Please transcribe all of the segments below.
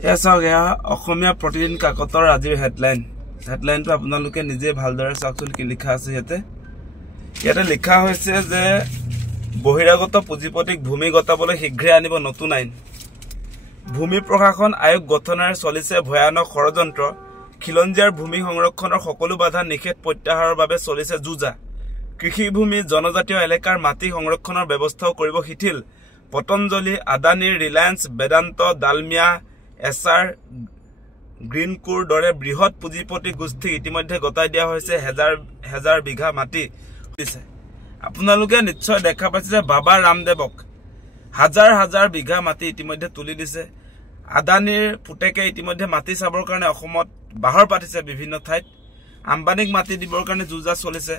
অসমীয়া প্ৰতিদিন কাকতৰ আজিৰ হেডলাইনটো আপোনালোকে নিজে ভালদৰে চাওকচোন কি লিখা আছে ইয়াতে লিখা হৈছে যে বহিৰাগত পুঁজিপতিক ভূমি গতাবলৈ শীঘ্ৰে আনিব নতুন আইন। ভূমি প্ৰশাসন আয়োগ গঠনেৰে চলিছে ভয়ানক ষড়যন্ত্ৰ। খিলঞ্জীয়াৰ ভূমি সংৰক্ষণৰ সকলো বাধা নিষেধ প্ৰত্যাহাৰৰ বাবে চলিছে যুঁজা। কৃষিভূমি জনজাতীয় এলেকাৰ মাটি সংৰক্ষণৰ ব্যৱস্থাও কৰিব শিথিল। পতঞ্জলি, আদানীৰ, ৰিলায়েন্স, বেদান্ত, ডালমিয়া, এছাৰ, গ্ৰীণকোৰ দৰে বৃহৎ পুঁজিপতি গোষ্ঠীক ইতিমধ্যে গতাই দিয়া হৈছে হেজাৰ বিঘা মাটি দিছে। আপোনালোকে নিশ্চয় দেখা পাইছে যে বাবা ৰামদেৱক হাজাৰ বিঘা মাটি ইতিমধ্যে তুলি দিছে। আদানীৰ পুতেকে ইতিমধ্যে মাটি চাবৰ কাৰণে অসমত বাহৰ পাতিছে বিভিন্ন ঠাইত। আম্বানীক মাটি দিবৰ কাৰণে যুঁজা চলিছে।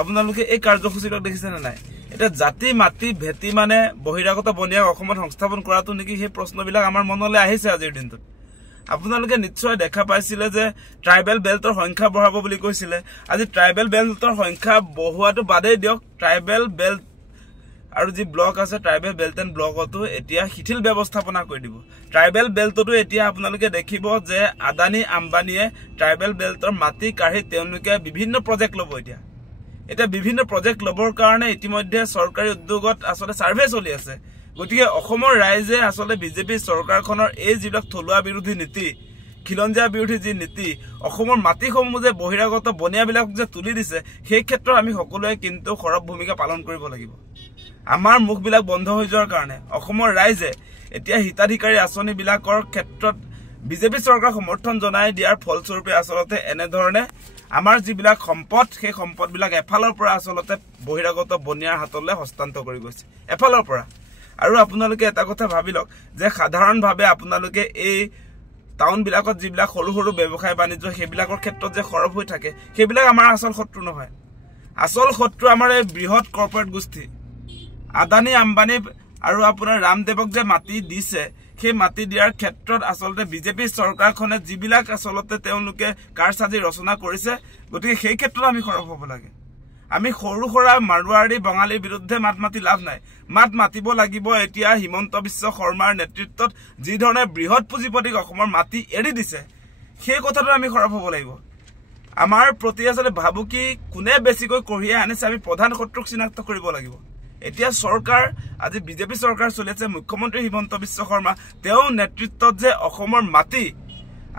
আপোনালোকে এই কাৰ্যসূচীটো দেখিছে নে নাই? এটা জাতি মাটি ভেটি মানে বহিৰাগত বনিয়াক অসমত সংস্থাপন কৰাটো নেকি সেই প্ৰশ্নবিলাক আমাৰ মনলৈ আহিছে আজিৰ দিনটোত। আপোনালোকে নিশ্চয় দেখা পাইছিলে যে ট্ৰাইবেল বেল্টৰ সংখ্যা বঢ়াব বুলি কৈছিলে। আজি ট্ৰাইবেল বেল্টৰ সংখ্যা বঢ়োৱাটো বাদেই দিয়ক, ট্ৰাইবেল বেল্ট আৰু যি ব্লক আছে ট্ৰাইবেল বেল্ট এণ্ড ব্লকতো এতিয়া শিথিল ব্যৱস্থাপনা কৰি দিব। ট্ৰাইবেল বেল্টতো এতিয়া আপোনালোকে দেখিব যে আদানী আম্বানীয়ে ট্ৰাইবেল বেল্টৰ মাটি কাঢ়ি তেওঁলোকে বিভিন্ন প্ৰজেক্ট ল'ব। এতিয়া বিভিন্ন প্ৰজেক্ট ল'বৰ কাৰণে ইতিমধ্যে চৰকাৰী উদ্যোগত আচলতে ছাৰ্ভে চলি আছে। গতিকে অসমৰ ৰাইজে আচলতে বিজেপি চৰকাৰখনৰ এই যিবিলাক থলুৱা বিৰোধী নীতি, খিলঞ্জীয়া বিৰোধী যি নীতি, অসমৰ মাটিসমূহ যে বহিৰাগত বনিয়াবিলাক যে তুলি দিছে, সেই ক্ষেত্ৰত আমি সকলোৱে কিন্তু সৰব ভূমিকা পালন কৰিব লাগিব। আমাৰ মুখবিলাক বন্ধ হৈ যোৱাৰ কাৰণে অসমৰ ৰাইজে এতিয়া হিতাধিকাৰী আঁচনিবিলাকৰ ক্ষেত্ৰত বিজেপি চৰকাৰ সমৰ্থন জনাই দিয়াৰ ফলস্বৰূপে আচলতে এনেধৰণে আমাৰ যিবিলাক সম্পদ, সেই সম্পদবিলাক এফালৰ পৰা আচলতে বহিৰাগত বনিয়াৰ হাতলৈ হস্তান্তৰ কৰি গৈছে এফালৰ পৰা। আৰু আপোনালোকে এটা কথা ভাবি লওক যে সাধাৰণভাৱে আপোনালোকে এই টাউনবিলাকত যিবিলাক সৰু সৰু ব্যৱসায় বাণিজ্য সেইবিলাকৰ ক্ষেত্ৰত যে সৰব হৈ থাকে, সেইবিলাক আমাৰ আচল শত্ৰু নহয়। আচল শত্ৰু আমাৰ এই বৃহৎ কৰ্পৰেট গোষ্ঠী আদানী আম্বানী আৰু আপোনাৰ ৰামদেৱক যে মাটি দিছে, সেই মাটি দিয়াৰ ক্ষেত্ৰত আচলতে বিজেপি চৰকাৰখনে যিবিলাক আচলতে তেওঁলোকে কাৰসাজি ৰচনা কৰিছে, গতিকে সেই ক্ষেত্ৰত আমি সৰব হ'ব লাগে। আমি সৰু সুৰা মাৰোৱাৰী বঙালীৰ বিৰুদ্ধে মাত মাতি লাভ নাই। মাত মাতিব লাগিব এতিয়া হিমন্ত বিশ্ব শৰ্মাৰ নেতৃত্বত যি ধৰণে বৃহৎ পুঁজিপতিক অসমৰ মাটি এৰি দিছে, সেই কথাটো আমি সৰব হ'ব লাগিব। আমাৰ প্ৰতি আচলতে ভাবুকি কোনে বেছিকৈ কঢ়িয়াই আনিছে, আমি প্ৰধান শত্ৰুক চিনাক্ত কৰিব লাগিব। এতিয়া চৰকাৰ, আজি বিজেপি চৰকাৰ চলি আছে, মুখ্যমন্ত্ৰী হিমন্ত বিশ্ব শৰ্মা, তেওঁৰ নেতৃত্বত যে অসমৰ মাটি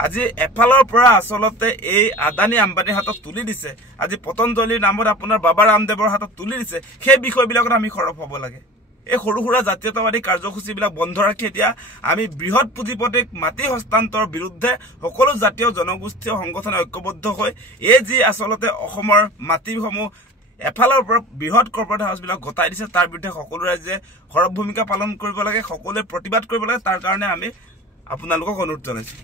আজি এফালৰ পৰা আচলতে এই আদানী আম্বানীৰ হাতত তুলি দিছে, আজি পতঞ্জলিৰ নামত আপোনাৰ বাবা ৰামদেৱৰ হাতত তুলি দিছে, সেই বিষয়বিলাকত আমি সৰব হ'ব লাগে। এই সৰু সুৰা জাতীয়তাবাদী কাৰ্যসূচীবিলাক বন্ধ ৰাখি এতিয়া আমি বৃহৎ পুঁজিপতিক মাটি হস্তান্তৰৰ বিৰুদ্ধে সকলো জাতীয় জনগোষ্ঠীয় সংগঠনে ঐক্যবদ্ধ হৈ এই যি আচলতে অসমৰ মাটিসমূহ এফালৰ পৰা বৃহৎ কৰ্পৰেট হাউচবিলাক গতাই দিছে, তাৰ বিৰুদ্ধে সকলো ৰাইজে সৰব ভূমিকা পালন কৰিব লাগে, সকলোৱে প্ৰতিবাদ কৰিব লাগে। তাৰ কাৰণে আমি আপোনালোকক অনুৰোধ জনাইছোঁ।